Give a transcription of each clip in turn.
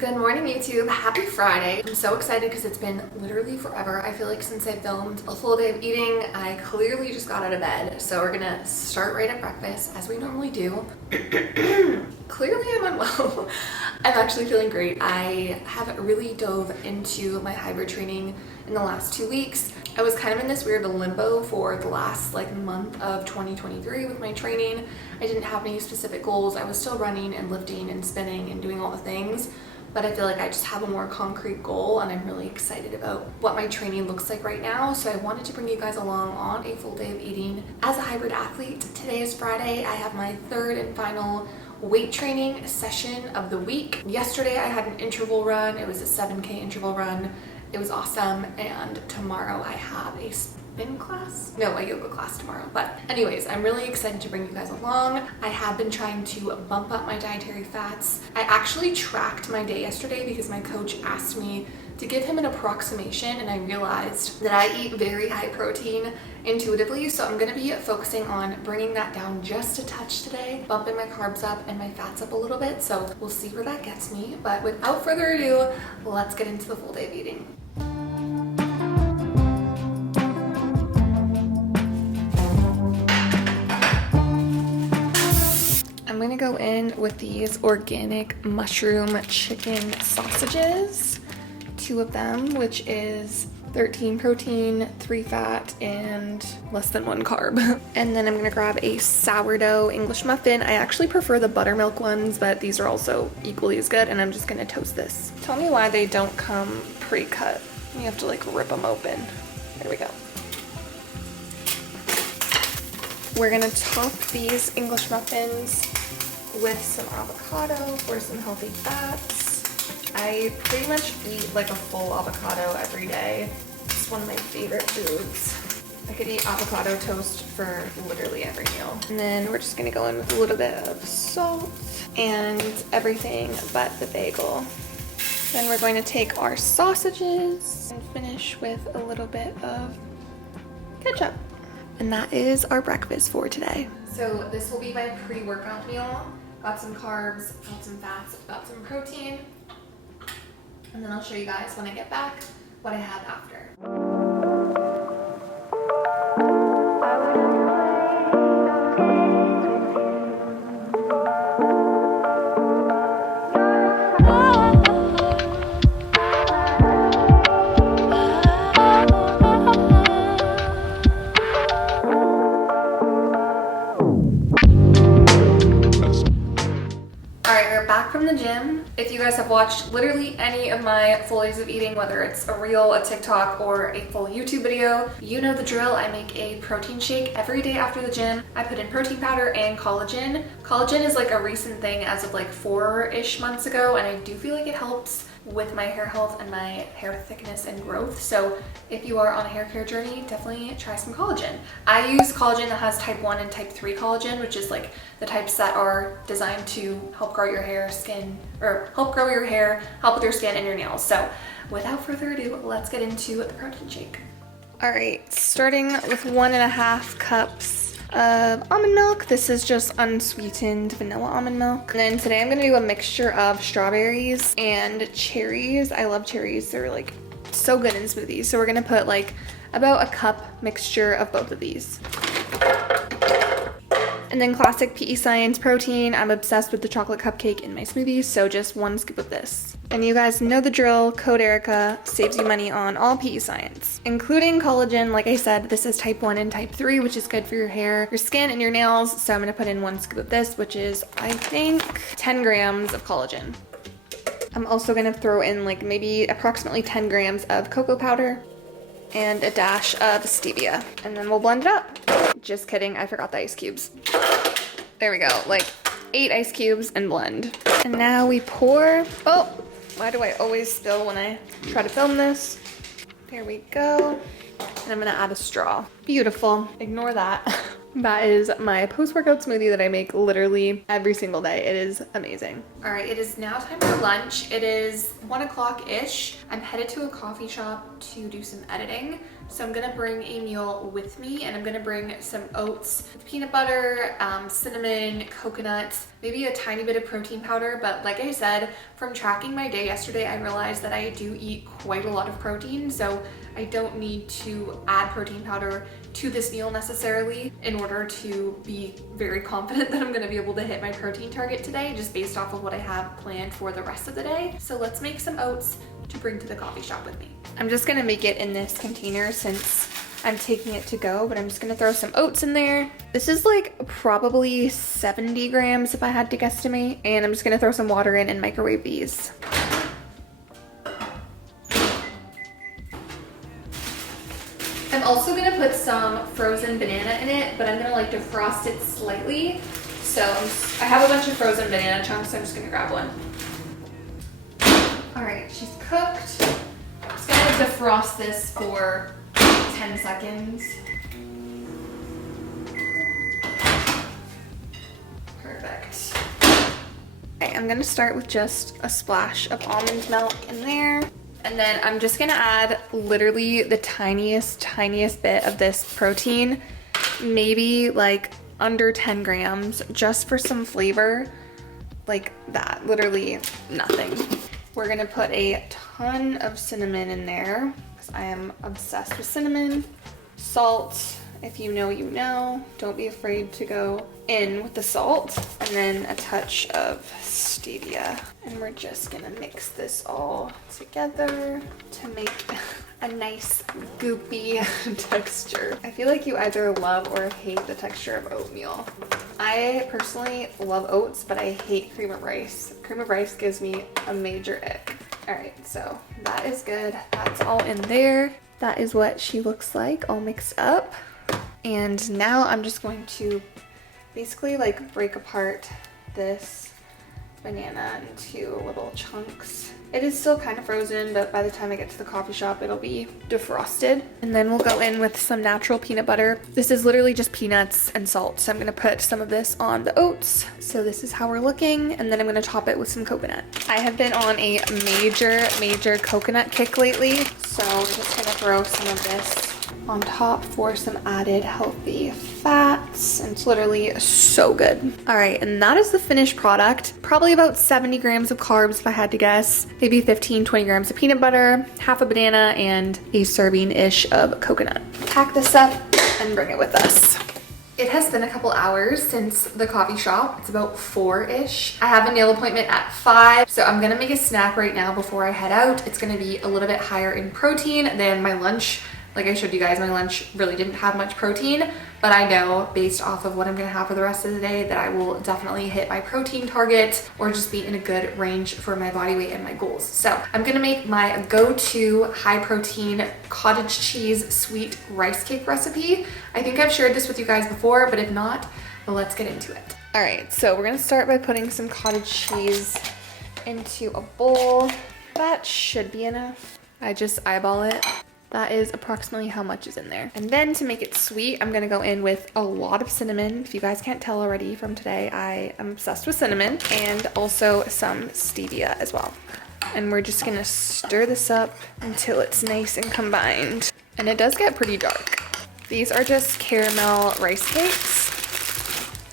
Good morning, YouTube. Happy Friday. I'm so excited because it's been literally forever. I feel like since I filmed a full day of eating, I clearly just got out of bed. So we're gonna start right at breakfast as we normally do. Clearly I'm unwell. I'm actually feeling great. I have really dove into my hybrid training in the last 2 weeks. I was kind of in this weird limbo for the last month of 2023 with my training. I didn't have any specific goals. I was still running and lifting and spinning and doing all the things. But I feel like I just have a more concrete goal and I'm really excited about what my training looks like right now. So I wanted to bring you guys along on a full day of eating as a hybrid athlete. Today is Friday. I have my third and final weight training session of the week. Yesterday I had an interval run. It was a 7K interval run. It was awesome. And tomorrow I have a spin class? No, a yoga class tomorrow. But anyways, I'm really excited to bring you guys along. I have been trying to bump up my dietary fats. I actually tracked my day yesterday because my coach asked me to give him an approximation, and I realized that I eat very high protein intuitively, so I'm going to be focusing on bringing that down just a touch today, bumping my carbs up and my fats up a little bit, so we'll see where that gets me. But without further ado, let's get into the full day of eating. I'm gonna go in with these organic mushroom chicken sausages, 2 of them, which is 13 protein, 3 fat, and less than 1 carb. And then I'm gonna grab a sourdough English muffin. I actually prefer the buttermilk ones, but these are also equally as good, and I'm just gonna toast this. Tell me why they don't come pre-cut. You have to rip them open. There we go. We're gonna top these English muffins with some avocado for some healthy fats. I pretty much eat a full avocado every day. It's one of my favorite foods. I could eat avocado toast for literally every meal. And then we're just gonna go in with a little bit of salt and everything but the bagel. Then we're going to take our sausages and finish with a little bit of ketchup. And that is our breakfast for today. So this will be my pre-workout meal. Got some carbs, got some fats, got some protein. And then I'll show you guys when I get back what I have after. Back from the gym. If you guys have watched literally any of my full days of eating, whether it's a reel, a TikTok, or a full YouTube video, you know the drill. I make a protein shake every day after the gym. I put in protein powder and collagen. Collagen is a recent thing as of 4-ish months ago, and I do feel like it helps with my hair health and my hair thickness and growth. So if you are on a hair care journey, definitely try some collagen. I use collagen that has type 1 and type 3 collagen, which is the types that are designed to help grow your hair, help with your skin and your nails. So without further ado, let's get into the protein shake. All right, starting with 1.5 cups of almond milk. This is just unsweetened vanilla almond milk. And then today I'm gonna do a mixture of strawberries and cherries. I love cherries. They're so good in smoothies. So we're gonna put about a cup mixture of both of these. And then classic PEScience protein. I'm obsessed with the chocolate cupcake in my smoothies, so just 1 scoop of this. And you guys know the drill. Code Erica saves you money on all PEScience, including collagen. Like I said, this is type 1 and type 3, which is good for your hair, your skin, and your nails. So I'm gonna put in 1 scoop of this, which is, I think, 10 grams of collagen. I'm also gonna throw in maybe approximately 10 grams of cocoa powder and a dash of stevia. And then we'll blend it up. Just kidding, I forgot the ice cubes. There we go, 8 ice cubes and blend. And now we pour, oh, why do I always spill when I try to film this? There we go. And I'm gonna add a straw. Beautiful, ignore that. That is my post-workout smoothie that I make literally every single day. It is amazing. All right, it is now time for lunch. It is 1 o'clock-ish. I'm headed to a coffee shop to do some editing. So I'm gonna bring a meal with me, and I'm gonna bring some oats with peanut butter, cinnamon, coconuts, maybe a tiny bit of protein powder. But like I said, from tracking my day yesterday, I realized that I do eat quite a lot of protein. So I don't need to add protein powder to this meal necessarily in order to be very confident that I'm gonna be able to hit my protein target today, just based off of what I have planned for the rest of the day. So let's make some oats to bring to the coffee shop with me. I'm just gonna make it in this container since I'm taking it to go, but I'm just gonna throw some oats in there. This is like probably 70 grams if I had to guesstimate, and I'm just gonna throw some water in and microwave these. I'm also gonna put some frozen banana in it, but I'm gonna like defrost it slightly. So I have a bunch of frozen banana chunks, so I'm just gonna grab one. All right, she's cooked. I'm just gonna defrost this for 10 seconds. Perfect. Okay, I'm gonna start with just a splash of almond milk in there. And then I'm just gonna add literally the tiniest bit of this protein, maybe like under 10 grams, just for some flavor, like that, literally nothing. We're gonna put a ton of cinnamon in there, because I am obsessed with cinnamon. Salt, if you know, you know. Don't be afraid to go in with the salt. And then a touch of stevia. And we're just gonna mix this all together to make a nice goopy texture. I feel like you either love or hate the texture of oatmeal. I personally love oats, but I hate cream of rice. Cream of rice gives me a major ick. All right, so that is good. That's all in there. That is what she looks like, all mixed up. And now I'm just going to basically like break apart this banana into little chunks. It is still kind of frozen, but by the time I get to the coffee shop, it'll be defrosted. And then we'll go in with some natural peanut butter. This is literally just peanuts and salt. So I'm gonna put some of this on the oats. So this is how we're looking. And then I'm gonna top it with some coconut. I have been on a major coconut kick lately. So we're just gonna throw some of this on top for some added healthy fats, and it's literally so good. All right, and that is the finished product. Probably about 70 grams of carbs if I had to guess, maybe 15-20 grams of peanut butter, half a banana, and a serving-ish of coconut. Pack this up and bring it with us. It has been a couple hours since the coffee shop. It's about 4-ish. I have a nail appointment at 5, so I'm gonna make a snack right now before I head out. It's gonna be a little bit higher in protein than my lunch. Like I showed you guys, my lunch really didn't have much protein, but I know based off of what I'm gonna have for the rest of the day that I will definitely hit my protein target or just be in a good range for my body weight and my goals. So I'm gonna make my go-to high protein cottage cheese sweet rice cake recipe. I think I've shared this with you guys before, but if not, well, let's get into it. All right, so we're gonna start by putting some cottage cheese into a bowl. That should be enough. I just eyeball it. That is approximately how much is in there. And then to make it sweet, I'm gonna go in with a lot of cinnamon. If you guys can't tell already from today, I am obsessed with cinnamon, and also some stevia as well. And we're just gonna stir this up until it's nice and combined. And it does get pretty dark. These are just caramel rice cakes.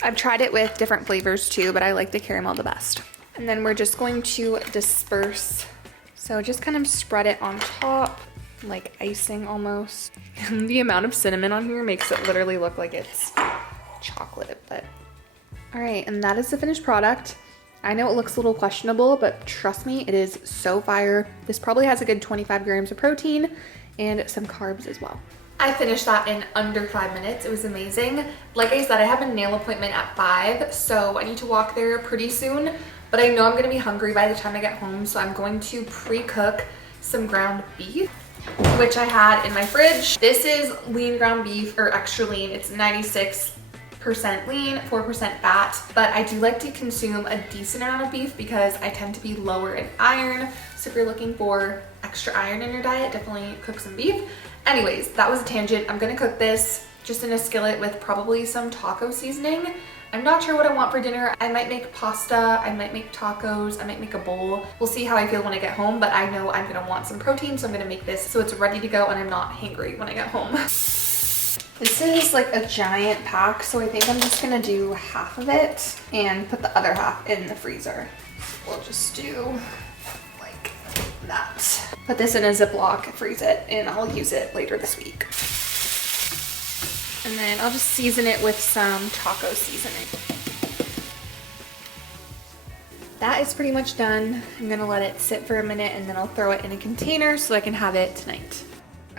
I've tried it with different flavors too, but I like the caramel the best. And then we're just going to disperse. So just kind of spread it on top, like icing almost. The amount of cinnamon on here makes it literally look like it's chocolate, but all right, and that is the finished product. I know it looks a little questionable, but trust me, it is so fire. This probably has a good 25 grams of protein and some carbs as well. I finished that in under 5 minutes. It was amazing. Like I said, I have a nail appointment at 5, so I need to walk there pretty soon, but I know I'm gonna be hungry by the time I get home, so I'm going to pre-cook some ground beef, which I had in my fridge. This is lean ground beef, or extra lean. It's 96% lean, 4% fat, but I do like to consume a decent amount of beef because I tend to be lower in iron. So if you're looking for extra iron in your diet, definitely cook some beef. Anyways, that was a tangent. I'm gonna cook this. just in a skillet with probably some taco seasoning. I'm not sure what I want for dinner. I might make pasta, I might make tacos, I might make a bowl. We'll see how I feel when I get home, but I know I'm gonna want some protein, so I'm gonna make this so it's ready to go and I'm not hangry when I get home. This is like a giant pack, so I think I'm just gonna do half of it and put the other half in the freezer. We'll just do like that. Put this in a Ziploc, freeze it, and I'll use it later this week. And then I'll just season it with some taco seasoning. That is pretty much done. I'm gonna let it sit for a minute and then I'll throw it in a container so I can have it tonight.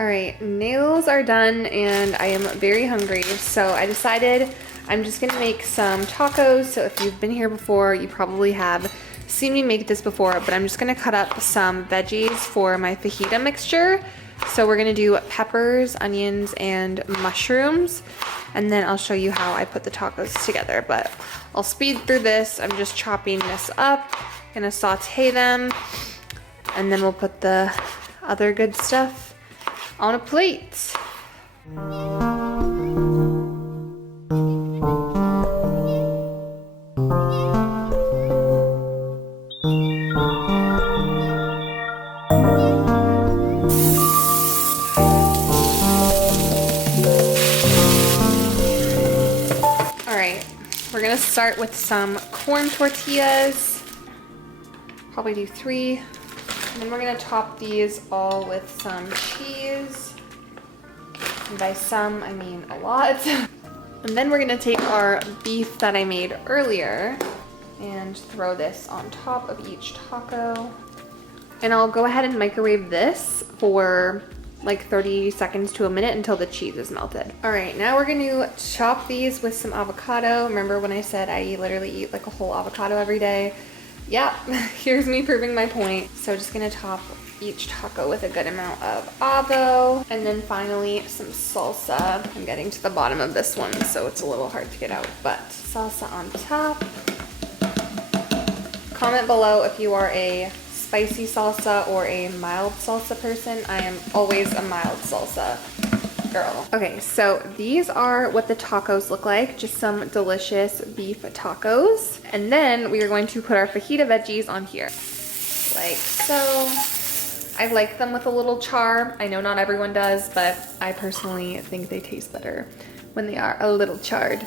All right, nails are done and I am very hungry. So I decided I'm just gonna make some tacos. So if you've been here before, you probably have seen me make this before, but I'm just gonna cut up some veggies for my fajita mixture. So we're gonna do peppers, onions, and mushrooms. And then I'll show you how I put the tacos together, but I'll speed through this. I'm just chopping this up, gonna saute them, and then we'll put the other good stuff on a plate. We're gonna start with some corn tortillas, probably do 3. And then we're gonna top these all with some cheese. And by some, I mean a lot. And then we're gonna take our beef that I made earlier and throw this on top of each taco. And I'll go ahead and microwave this for like 30 seconds to a minute until the cheese is melted. All right, now we're gonna chop these with some avocado. Remember when I said I literally eat like a whole avocado every day? Yeah, here's me proving my point. So just gonna top each taco with a good amount of avo. And then finally some salsa. I'm getting to the bottom of this one, so it's a little hard to get out, but salsa on top. Comment below if you are a spicy salsa or a mild salsa person. I am always a mild salsa girl. Okay, so these are what the tacos look like. Just some delicious beef tacos. And then we are going to put our fajita veggies on here. Like so. I like them with a little char. I know not everyone does, but I personally think they taste better when they are a little charred.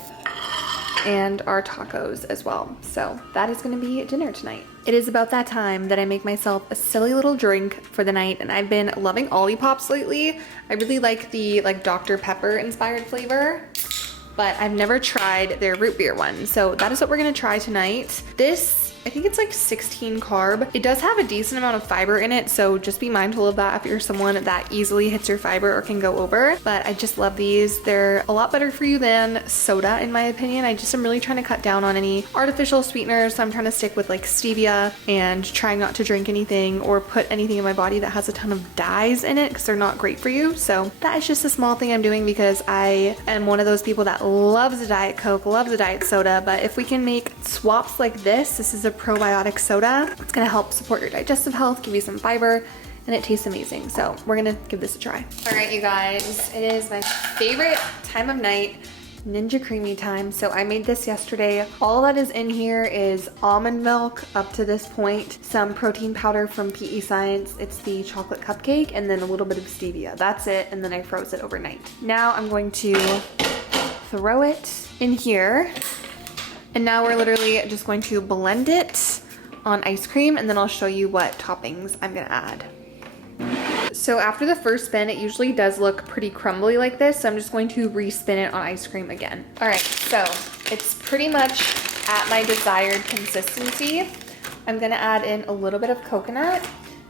And our tacos as well. So that is gonna be dinner tonight. It is about that time that I make myself a silly little drink for the night, and I've been loving Olipop's lately. I really like the Dr. Pepper inspired flavor, but I've never tried their root beer one. So that is what we're gonna try tonight. This, I think it's like 16 carb. It does have a decent amount of fiber in it, so just be mindful of that if you're someone that easily hits your fiber or can go over. But I just love these. They're a lot better for you than soda in my opinion. I just am really trying to cut down on any artificial sweeteners, so I'm trying to stick with like stevia and trying not to drink anything or put anything in my body that has a ton of dyes in it because they're not great for you. So that is just a small thing I'm doing because I am one of those people that loves a Diet Coke, loves a diet soda, but if we can make swaps like this is a probiotic soda. It's gonna help support your digestive health, give you some fiber, and it tastes amazing. So we're gonna give this a try. All right, you guys, it is my favorite time of night, Ninja Creamy time. So I made this yesterday. All that is in here is almond milk up to this point, some protein powder from PEScience. It's the chocolate cupcake, and then a little bit of stevia. That's it, and then I froze it overnight. Now I'm going to throw it in here. And now we're literally just going to blend it on ice cream, and then I'll show you what toppings I'm gonna add. So after the first spin, it usually does look pretty crumbly like this, so I'm just going to re-spin it on ice cream again. All right, so it's pretty much at my desired consistency. I'm gonna add in a little bit of coconut,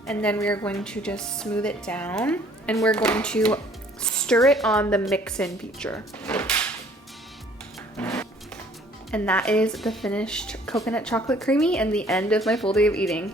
and then we are going to just smooth it down, and we're going to stir it on the mix-in feature. And that is the finished coconut chocolate creamy and the end of my full day of eating.